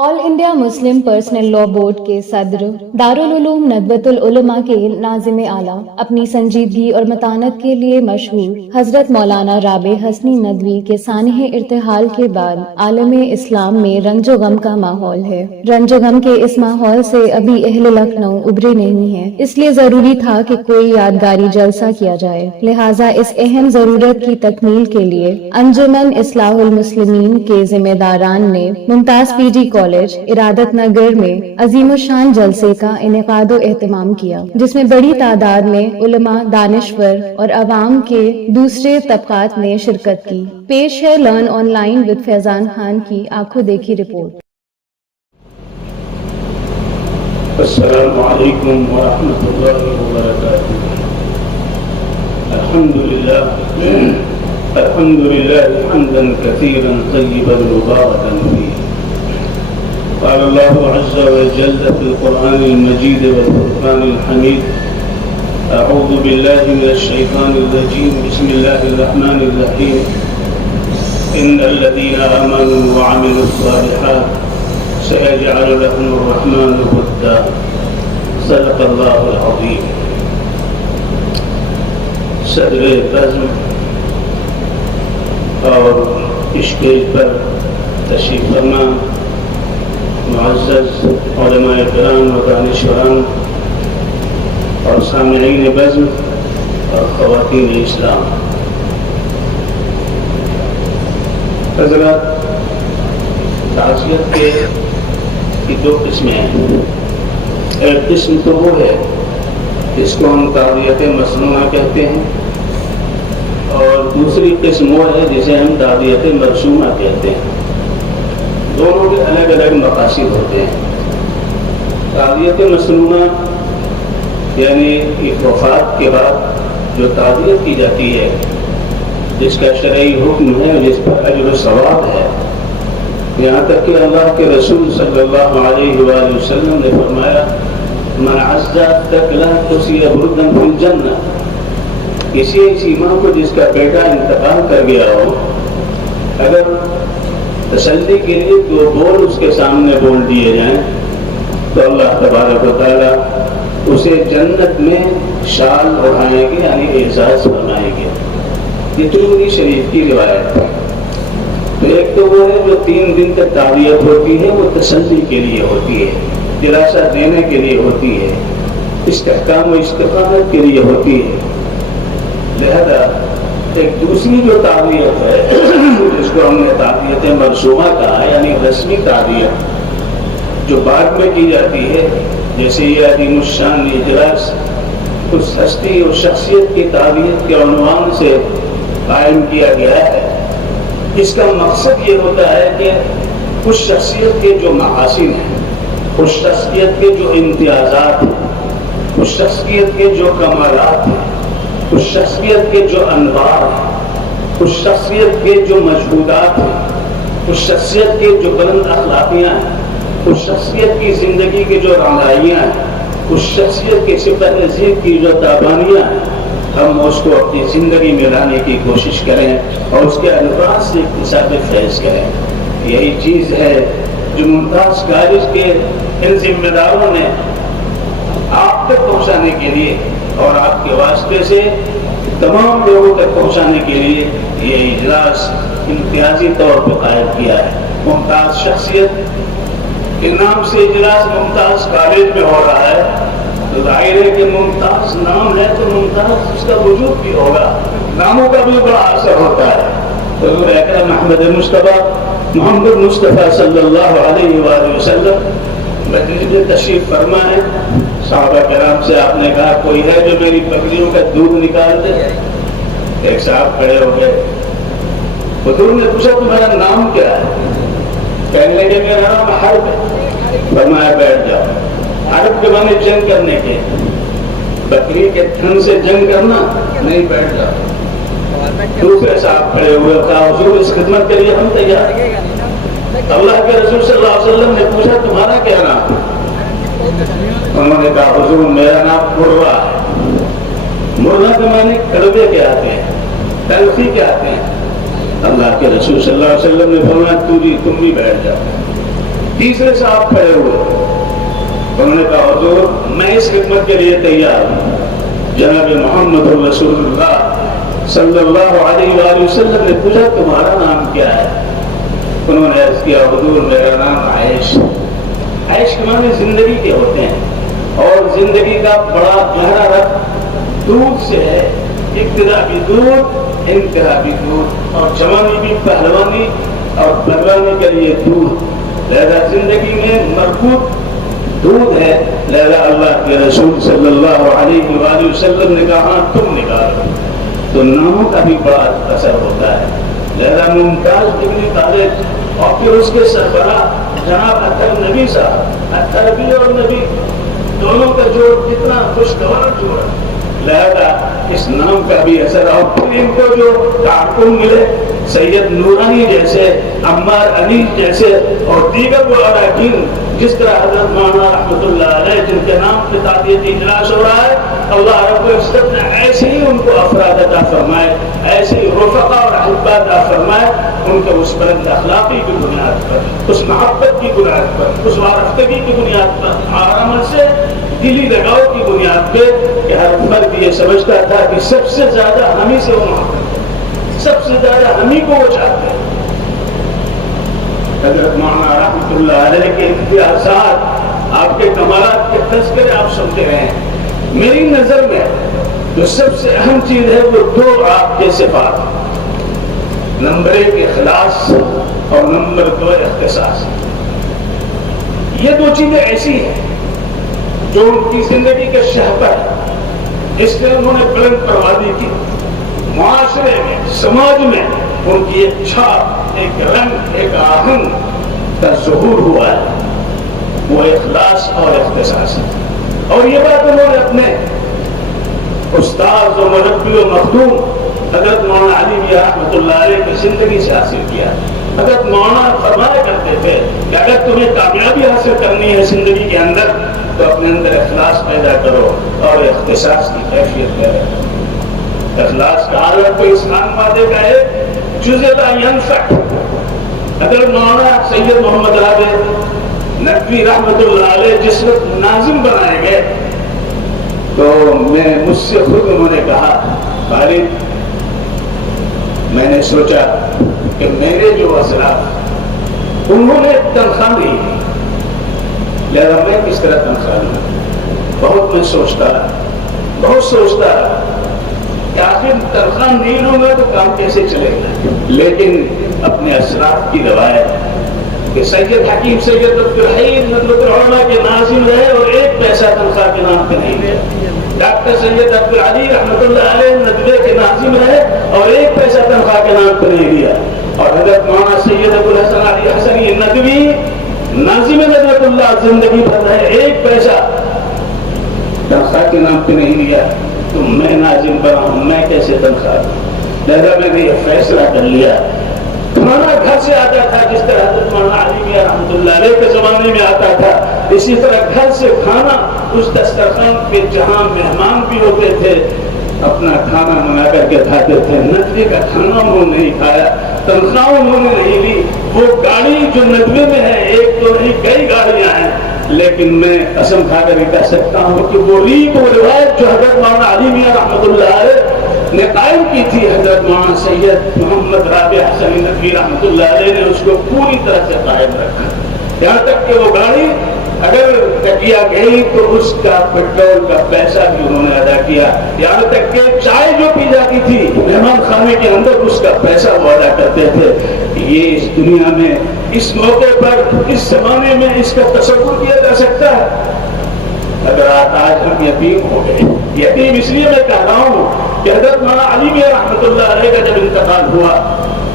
All India Muslim personal law board के सदर दारुल उलूम नदवतुल उलमा के नाज़िम आला अपनी संजीदगी और मतानत के लिए मशहूर हजरत मौलाना राबे हसनी नदवी के सानिह इर्तिहाल के बाद आलम इस्लाम में रंजो गम का माहौल है। रंजो गम के इस माहौल से अभी अहले लखनऊ उभरे नहीं है, इसलिए जरूरी था कि कोई यादगारी जलसा किया जाए। लिहाजा इस अहम जरूरत की तकमील के लिए अंजुमन इस्लाहुल मुस्लिमीन के जिम्मेदारान ने मुमताज पीजी कॉलेज इरादत नगर में अजीम शान जलसे का इनेकादो एहतमाम किया, जिसमें बड़ी तादाद में उलमा, दानिश्वर और अवाम के दूसरे तबकात ने शिरकत की। पेश है learn online with Faizan Khan की आंखों देखी रिपोर्ट। अस्सलामु अलैकुम व रहमतुल्लाहि व बरकातुहू। अल्हम्दुलिल्लाह हम्दन कसीरन तय्यिबन मुबारकन फीह। قال الله عز وجل في القرآن المجيد والفرقان الحميد أعوذ بالله من الشيطان الرجيم بسم الله الرحمن الرحيم إن الذين آمنوا وعملوا الصالحات سيجعل لهم الرحمن ودا صدق الله العظيم۔ صدر بزم اور اسٹیج پر تشریف فرما معزز علماء کرام و دانشوران اور سامعین بزم اور خواتین اسلام، حضرات، تعزیت کی دو قسمیں ہیں۔ ایک قسم تو وہ ہے جس کو ہم تعزیت مسنونہ کہتے ہیں، اور دوسری قسم وہ ہے جسے ہم تعزیت مرسومہ کہتے ہیں۔ دونوں کے الگ الگ مقاصد ہوتے ہیں۔ تعزیت مسنونہ یعنی ایک وفات کے بعد جو تعزیت کی جاتی ہے، جس کا شرعی حکم ہے، جس پر اجر و ثواب ہے، یہاں تک کہ اللہ کے رسول صلی اللہ علیہ وآلہ وسلم نے فرمایا من عزا تکلا کسی بردن فی الجنہ، کسی ایسی ماں کو جس کا بیٹا انتقال کر گیا ہو، اگر تسلی کے لیے دو بول اس کے سامنے بول دیے جائیں تو اللہ تبارک و تعالیٰ اسے جنت میں شال اڑھائیں گے، یعنی اعزاز فرمائیں گے۔ یہ ترمذی شریف کی روایت ہے۔ تو ایک تو وہ ہے جو 3 دن تک تعزیت ہوتی ہے، وہ تسلی کے لیے ہوتی ہے، دلاسا دینے کے لیے ہوتی ہے، استحکام و استقامت کے لیے ہوتی ہے۔ لہذا ایک دوسری جو تعزیت ہے جس کو ہم نے تعزیت مرسومہ کہا، یعنی رسمی تعزیت جو بعد میں کی جاتی ہے، جیسے یہ عظیم الشان اجلاس اس ہستی اور شخصیت کی تعزیت کے عنوان سے قائم کیا گیا ہے۔ اس کا مقصد یہ ہوتا ہے کہ اس شخصیت کے جو محاسن ہیں، اس شخصیت کے جو امتیازات ہیں، اس شخصیت کے جو کمالات ہیں، اس شخصیت کے جو انوار ہیں، اس شخصیت کے جو مجہودات ہیں، اس شخصیت کے جو بلند اخلاقیاں ہیں، اس شخصیت کی زندگی کے جو رعنائیاں ہیں، اس شخصیت کے صفت نظیر کی جو تابانیاں ہیں، ہم اس کو اپنی زندگی میں لانے کی کوشش کریں اور اس کے الفاظ سے اکتساب فیض کریں۔ یہی چیز ہے جو ممتاز کالج کے ان ذمہ داروں نے آپ تک پہنچانے کے لیے اور آپ کے واسطے سے تمام لوگوں تک پہنچانے کے لیے یہ اجلاس امتیازی طور پر قائم کیا ہے۔ ممتاز شخصیت کے نام سے اجلاس ممتاز کالج میں ہو رہا ہے، تو ظاہر ہے کہ ممتاز نام ہے تو ممتاز اس کا وجود بھی ہوگا، ناموں کا بھی بڑا اثر ہوتا ہے۔ حضور اکرم محمد مصطفیٰ صلی اللہ علیہ وآلہ وسلم مجلس میں تشریف فرما ہے۔ صحابہ کرام سے آپ نے کہا کوئی ہے جو میری بکریوں کا دودھ نکال دے؟ ایک صاحب کھڑے ہو گئے، حضور نے پوچھا تمہارا نام کیا ہے؟ کہنے لگے میرا نام حرب ہے۔ فرمایا بیٹھ جاؤ۔ حرب کے معنی جنگ کرنے کے، بکری کے تھن سے جنگ کرنا نہیں، بیٹھ جاؤ۔ دوسرے صاحب کھڑے ہوئے، کہا حضور اس خدمت کے لیے ہم تیار ہیں۔ اللہ کے رسول صلی اللہ علیہ وسلم نے پوچھا تمہارا کیا نام؟ انہوں نے کہا حضور میرا نام مروا ہے۔ مروا کے معنی کڑوے کے آتے ہیں، تلخی کے آتے ہیں۔ اللہ کے رسول صلی اللہ علیہ وسلم نے فرمایا تم بھی بیٹھ جاؤ۔ तीसरे साहब खड़े हुए, उन्होंने कहा हुजूर मैं इस खिदमत के लिए तैयार हूँ। जनाब मोहम्मद रसूलुल्लाह सल्लल्लाहु अलैहि वसल्लम ने पूछा तुम्हारा नाम क्या है? उन्होंने अर्ज किया हुजूर मेरा नाम आयश। आयश के माने जिंदगी के होते हैं और जिंदगी का बड़ा गहरा रब्त दूध से है। इब्तिदा भी दूध, इंतहा भी दूध, और जवानी भी पहलवानी, और पहलवानी के लिए दूध। लिहाजा जिंदगी में मरबूत दूध है। लिहाजा अल्लाह के रसूल सल्लल्लाहु अलैहि वसल्लम ने कहा तुम निकालो, तो नामों का भी बड़ा असर होता है। लिहाजा मुमताज डिग्री कॉलेज और फिर उसके सरबरा जनाब अत्तर नबी साहब, अत्तर नबी और नबी दोनों का जोड़ कितना खुशगवार जोड़। लिहाजा इस नाम का भी असर। और फिर इनको जो कारकुन मिले सैयद नूरानी जैसे, अम्मार अली जैसे और दीगर वो अराकीन, जिस तरह हजरत मौलाना रहमतुल्लाह अलैह जिनके नाम पे तादियत इजलास हो रहा है, अल्लाह रब्बुल इज्जत ने ऐसे ही उनको अफराद अता फरमाए, ऐसे ही रुफका और अहिब्बा अता फरमाए, उनको उस बुलंद अखलाकी की बुनियाद पर, उस मोहब्बत की बुनियाद पर, उस वारफ्तगी की बुनियाद पर, आराम से दिली लगाव की बुनियाद पे कि हर फर्द ये समझता था कि सबसे ज्यादा हम ही से वो मोहब्बत है, सबसे ज्यादा हम ही को वो चाहते हैं। हज़रत मौलाना रहमतुल्लाह अलैह के इम्तियाज़ात, आपके कमालात के तज़किरे आप सुनते रहे हैं। मेरी नजर में जो सबसे अहम चीज है वो दो आपके सिफात, नंबर 1 इखलास और नंबर 2 इख्तिसास। ये दो चीजें ऐसी हैं जो उनकी जिंदगी के शह पर है। इसलिए उन्होंने बुलंद परवादी की, मुआशरे में, समाज में उनकी एक छाप, एक रंग, एक आहंग का ज़ुहूर हुआ है, वो इखलास और इख्तिसास है। और ये बात उन्होंने अपने उस्ताद और मुरब्बी और मखदूम हज़रत मौलाना अली मियां रहमतुल्लाह अलैह की जिंदगी से हासिल किया। हज़रत मौलाना फरमाया करते थे कि अगर तुम्हें कामयाबी हासिल करनी है जिंदगी के अंदर तो अपने अंदर इखलास पैदा करो और इख्तिसास की कैफियत पैदा करो। इखलास का आलम को इस्लाम वादे का है जुज़ला यनफ़अ। अगर मौलाना सैयद मोहम्मद राबे नदवी रहमतुल्लाह अलैह जिस वक्त नाज़िम बनाए गए तो मुझसे खुद उन्होंने कहा खालिद, मैंने सोचा कि मेरे जो असलाफ उन्होंने तनख्वाह ली, लिहाजा मैं किस तरह तनख्वाह लूँ। बहुत मैं सोचता रहा कि आखिर तनख्वाह नहीं लूंगा तो काम कैसे चलेगा। लेकिन अपने असलाफ की रवायत कि सैयद हकीम सैयद अब्दुल हई नदवतुल उलमा के नाज़िम रहे और 1 पैसा तनख्वाह के नाम पे नहीं लिया। डॉक्टर सैयद अब्दुल अली रहमतुल्लाह अलैह नदवे के नाज़िम रहे और 1 पैसा तनख्वाह के नाम पे नहीं लिया। और हज़रत मौलाना सैयद अबुल हसन अली हसनी नदवी नाज़िम नदवतुल्लाह जिंदगी भर रहे, 1 पैसा तनख्वाह के नाम पे नहीं लिया। तो मैं नाज़िम बना हूं, मैं कैसे तनख्वाह दूं। लिहाजा मैंने ये फैसला कर लिया। खाना घर से आता था, जिस तरह हज़रत मौलाना अली मियां रहमतुल्लाह अलैह के जमाने में आता था, इसी तरह घर से खाना उस दस्तरखान पे जहां मेहमान भी होते थे अपना खाना मंगा करके खाते थे। नदवे का खाना उन्होंने नहीं खाया, तनख्वाह उन्होंने नहीं ली। वो गाड़ी जो नदवे में है, एक तो नहीं कई गाड़ियां हैं, लेकिन मैं कसम खाकर कह सकता हूँ कि वो रीत और रिवायत जो हज़रत मौलाना अली मियां रहमतुल्लाह अलैह ने कायम की थी, हज़रत मौलाना सैयद मोहम्मद राबे हसनी नदवी रहमतुल्लाह अलैह ने उसको पूरी तरह से कायम रखा। यहाँ तक कि वो गाड़ी अगर टकिया गई तो उसका पेट्रोल का पैसा भी उन्होंने अदा किया। यहाँ तक कि चाय जो पी जाती थी मेहमान खाने के अंदर, उसका पैसा वो अदा करते थे। ये इस दुनिया में, इस मौके पर, इस जमाने में इसका तसव्वुर किया जा सकता है। अगर आज हम यतीम हो गए, यतीम इसलिए मैं कह रहा हूँ कि हज़रत मौलाना अली मियां रहमतुल्लाह अलैह का जब इंतकाल हुआ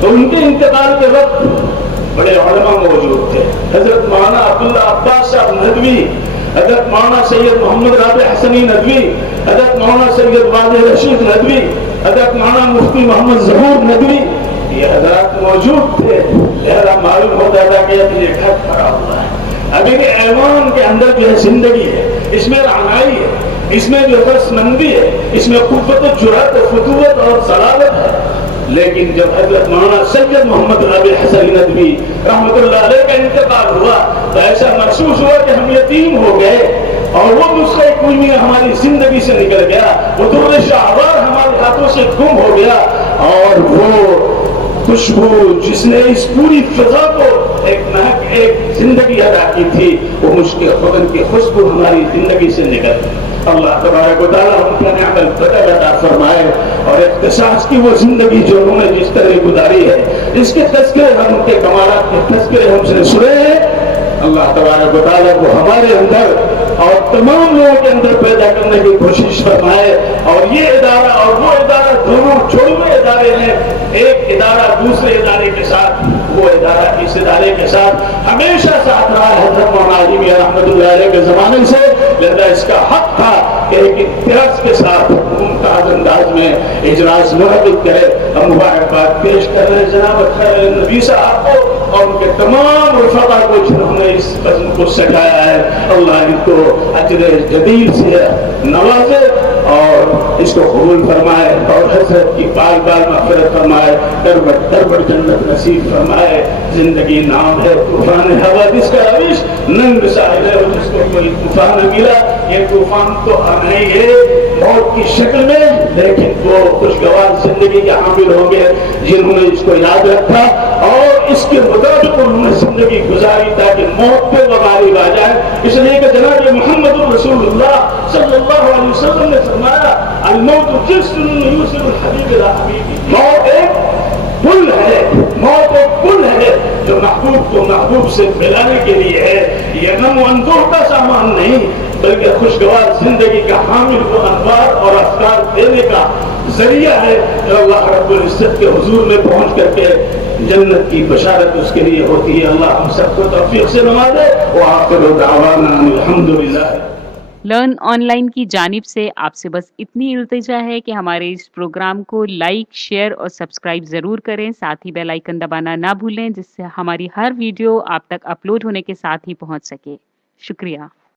तो उनके इंतकाल के वक्त बड़े उलमा मौजूद थे। हज़रत मौलाना अब्दुल्ला अब्बास साहब नदवी, हज़रत मौलाना सैयद मोहम्मद राबे हसनी नदवी, हज़रत मौलाना सैयद वाज़िह रशीद नदवी, हज़रत मौलाना मुफ्ती मोहम्मद ज़हूर नदवी, ये हज़रात मौजूद थे। लिहाजा मालूम होता था कि अब ये घर भरा हुआ है, अभी के ऐवान के अंदर जो है जिंदगी है, इसमें रहनाई है, इसमें जो रसमंदी है, इसमें कुव्वत जुरात फुतूवत और सलावत है। लेकिन जब हज़रत मौलाना सैयद मोहम्मद राबे हसनी नदवी रहमतुल्लाह अलैह का इंतकाल हुआ तो ऐसा महसूस हुआ कि हम यतीम हो गए और वो नुस्खे कुलमी हमारी जिंदगी से निकल गया, वो दुर्र शाहवार हमारे हाथों से गुम हो गया, और वो खुशबू जिसने इस पूरी फिजा को एक महक, एक जिंदगी अदा की थी, वो मुश्किल खुदन की खुशबू हमारी जिंदगी से निकल गई। अल्लाह तबारक व तआला उनका नेमत बदल अता फरमाए, और इख्तिसास की वो जिंदगी जो उन्होंने जिस तरह गुजारी है, इसके तज़किरे हम, उनके कमालात के तज़किरे हमसे सुने हैं। अल्लाह तबारक व तआला को हमारे अंदर और तमाम लोगों के अंदर पैदा करने की कोशिश फरमाए, और ये इदारा और वो इदारा दोनों जुड़वे इदारे हैं। एक इदारा दूसरे इदारे के साथ, वो इदारा इस इदारे के साथ हमेशा साथ रहा है हज़रत मौलाना अली मियां रहमतुल्लाह अलैह के ज़माने से, लिहाजा इसका हक था कि एक इम्तियाज के साथ मुमताज अंदाज में इजलास मुनक़िद करे। हम मुबारकबाद पेश कर रहे हैं जनाब खैर नबी साहब को और उनके तमाम रफ़क़ा को जिन्होंने इस बज़्म को सजाया है। अल्लाह इनको अजर जदीद से नवाजे और इसको कबूल फरमाए, और हज़रत की बाल बाल मग़फ़िरत फरमाए, दर जन्नत नसीब फरमाए। जिंदगी नाम है तूफान हवादिस का रविश, नंग साहिल है जिसको कोई तूफान मिला, ये तूफान तो आना ही है मौत की शक्ल में, लेकिन वो खुशगवार जिंदगी के हामिल होंगे जिन्होंने इसको याद रखा और इसके मुताबिक उन्होंने जिंदगी गुजारी ताकि मौत पे वो गालिब आ जाए। इसलिए कि जनाब मुहम्मद रसूलुल्लाह सल्लल्लाहु अलैहि वसल्लम ने फरमाया, अल मौत जिस्रुन यूसिल हबीब इला हबीबी, मौत एक पुल है, मौत एक पुल है जो महबूब को महबूब से मिलाने के लिए है। ये गम अंदों का सामान नहीं, बल्कि खुशगवार जिंदगी का हामिल को अनवार और अफकार देने का जरिया है जो अल्लाह रब्बुल इज्जत के हुजूर में पहुंच करके जन्नत की बशारत उसके लिए होती है। अल्लाह हम सबको तौफीक से नवाजे। व आखिरु दावाना अल्हम्दुलिल्लाह। लर्न ऑनलाइन की जानिब से आपसे बस इतनी इल्तिजा है कि हमारे इस प्रोग्राम को लाइक, शेयर और सब्सक्राइब ज़रूर करें। साथ ही बेल आइकन दबाना ना भूलें, जिससे हमारी हर वीडियो आप तक अपलोड होने के साथ ही पहुंच सके। शुक्रिया।